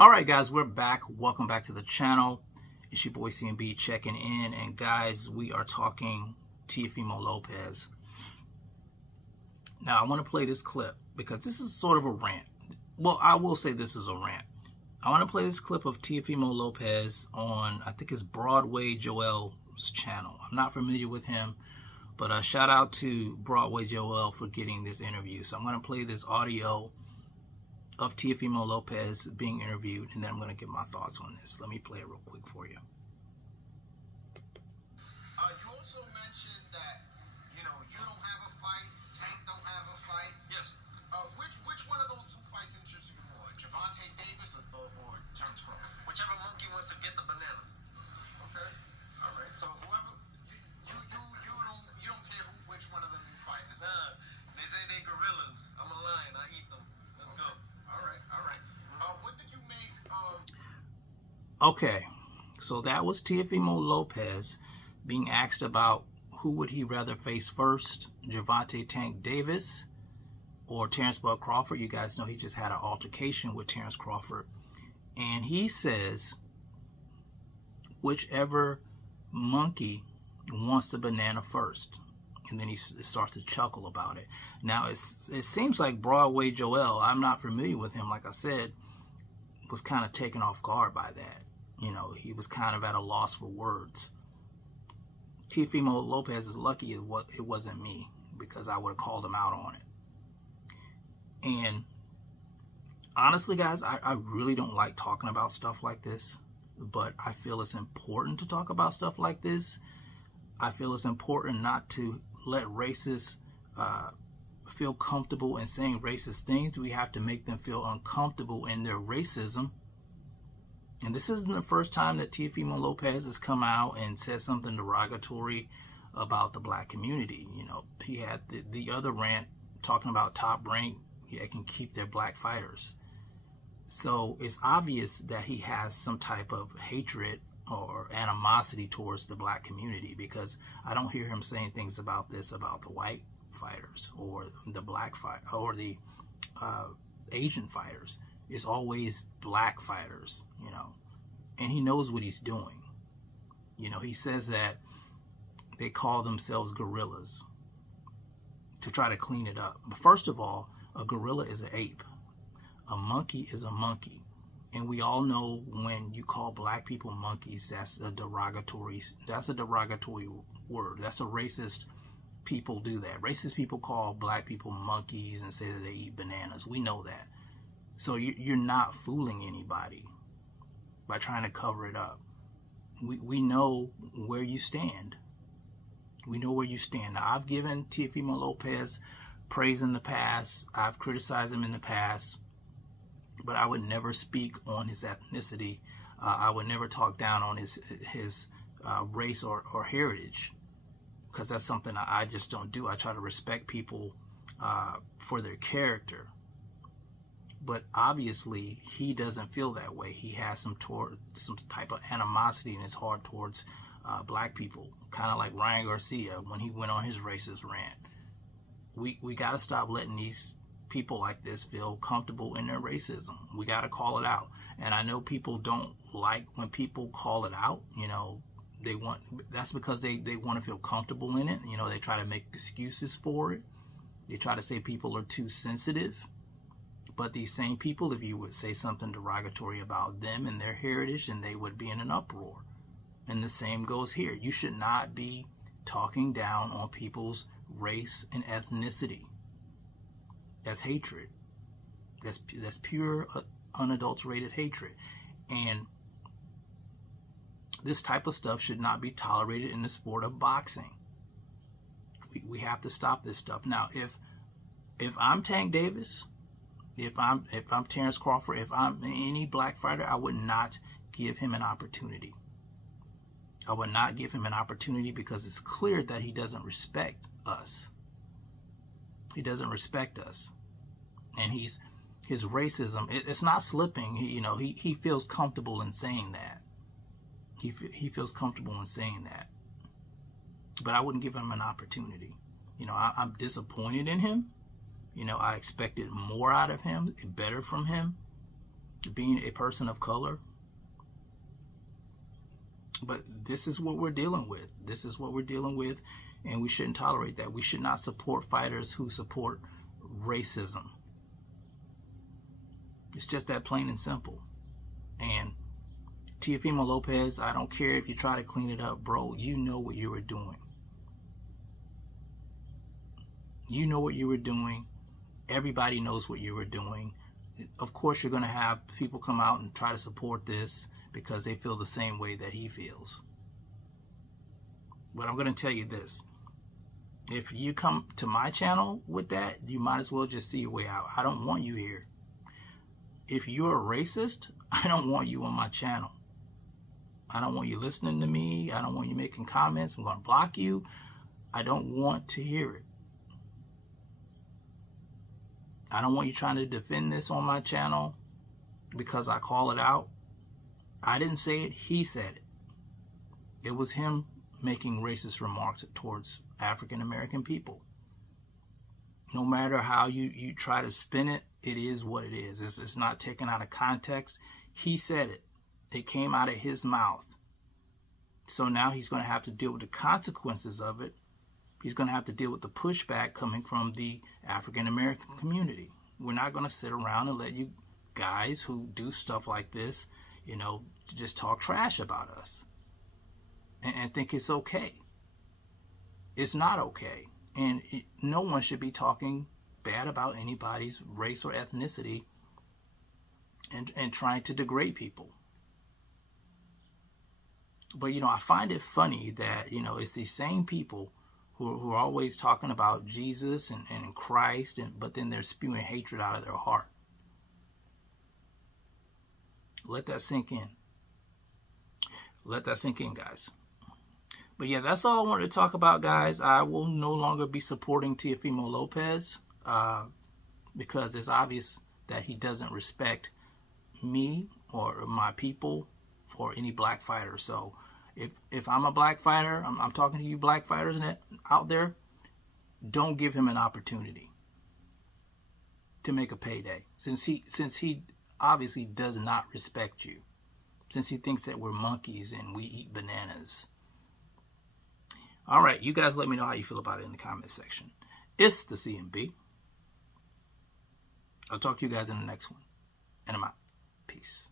All right, guys, we're back. Welcome back to the channel. It's your boy CMB checking in. And guys, we are talking Teofimo Lopez. Now, I want to play this clip because this is sort of a rant. Well, I will say this is a rant. I want to play this clip of Teofimo Lopez on, I think it's Broadway Joel's channel. I'm not familiar with him, but shout out to Broadway Joel for getting this interview. So I'm going to play this audio of Teofimo Lopez being interviewed, and then I'm going to give my thoughts on this. Let me play it real quick for you. You also mentioned that, you don't have a fight, Tank don't have a fight. Yes. Which one of those two fights interests you more, Gervonta Davis or Terrence Crawford? Whichever monkey wants to get the banana. Okay. All right. So whoever you don't care which one of them you fight. Is that? They say they gorillas. I'm a lion. I eat them. Let's go. All right. What did you make of? Okay, so that was Teofimo Lopez being asked about who would he rather face first, Gervonta Tank Davis or Terrence Bud Crawford. You guys know he just had an altercation with Terrence Crawford, and he says whichever monkey wants the banana first. And then he starts to chuckle about it. Now, it seems like Broadway Joel, I'm not familiar with him, like I said, was kind of taken off guard by that. You know, he was kind of at a loss for words. Teofimo Lopez is lucky it wasn't me, because I would have called him out on it. And honestly, guys, I really don't like talking about stuff like this, but I feel it's important to talk about stuff like this. I feel it's important not to let racists feel comfortable in saying racist things. We have to make them feel uncomfortable in their racism. And this isn't the first time that Teofimo Lopez has come out and said something derogatory about the black community. You know, he had the other rant talking about Top Rank. Yeah, can keep their black fighters. So it's obvious that he has some type of hatred or animosity towards the black community, because I don't hear him saying things about this about the white fighters or the black fight or the Asian fighters. It's always black fighters, you know, and he knows what he's doing. You know, he says that they call themselves gorillas to try to clean it up. But first of all, a gorilla is an ape. A monkey is a monkey. And we all know when you call black people monkeys, that's a derogatory word. That's a racist. People do that. Racist people call black people monkeys and say that they eat bananas. We know that. So you're not fooling anybody by trying to cover it up. We know where you stand. We know where you stand. Now, I've given Teofimo Lopez praise in the past. I've criticized him in the past. But I would never speak on his ethnicity. I would never talk down on his race or heritage, because that's something I just don't do. I try to respect people for their character. But obviously, he doesn't feel that way. He has some type of animosity in his heart towards black people, kind of like Ryan Garcia when he went on his racist rant. We got to stop letting these people like this feel comfortable in their racism. We got to call it out. And I know people don't like when people call it out. You know, that's because they want to feel comfortable in it. You know, they try to make excuses for it. They try to say people are too sensitive. But these same people, if you would say something derogatory about them and their heritage, then they would be in an uproar. And the same goes here. You should not be talking down on people's race and ethnicity. That's hatred. That's pure, unadulterated hatred. And this type of stuff should not be tolerated in the sport of boxing. We have to stop this stuff. Now, if I'm Tank Davis, if I'm Terrence Crawford, if I'm any black fighter, I would not give him an opportunity. I would not give him an opportunity, because it's clear that he doesn't respect us. He doesn't respect us, and his racism, it's not slipping. He feels comfortable in saying that. He feels comfortable in saying that. But I wouldn't give him an opportunity. You know, I'm disappointed in him. You know, I expected more out of him, better from him. being a person of color. But this is what we're dealing with. This is what we're dealing with, and we shouldn't tolerate that. We should not support fighters who support racism. It's just that plain and simple. And Teofimo Lopez, I don't care if you try to clean it up, bro. You know what you were doing. You know what you were doing. Everybody knows what you were doing. Of course, you're going to have people come out and try to support this because they feel the same way that he feels. But I'm going to tell you this. If you come to my channel with that, you might as well just see your way out. I don't want you here. If you're a racist, I don't want you on my channel. I don't want you listening to me. I don't want you making comments. I'm going to block you. I don't want to hear it. I don't want you trying to defend this on my channel because I call it out. I didn't say it. He said it. It was him making racist remarks towards African American people. No matter how you try to spin it, it is what it is. It's not taken out of context. He said it. It came out of his mouth. So now he's going to have to deal with the consequences of it. He's going to have to deal with the pushback coming from the African American community. We're not going to sit around and let you guys who do stuff like this, just talk trash about us and think it's okay. It's not okay. And no one should be talking bad about anybody's race or ethnicity and trying to degrade people. But, I find it funny that, it's these same people who are always talking about Jesus and Christ, but then they're spewing hatred out of their heart. Let that sink in. Let that sink in, guys. But yeah, that's all I wanted to talk about, guys. I will no longer be supporting Teofimo Lopez because it's obvious that he doesn't respect me or my people or any black fighter. So if I'm a black fighter, I'm talking to you black fighters out there, don't give him an opportunity to make a payday. Since he obviously does not respect you. Since he thinks that we're monkeys and we eat bananas. All right, you guys let me know how you feel about it in the comment section. It's the CMB. I'll talk to you guys in the next one. And I'm out. Peace.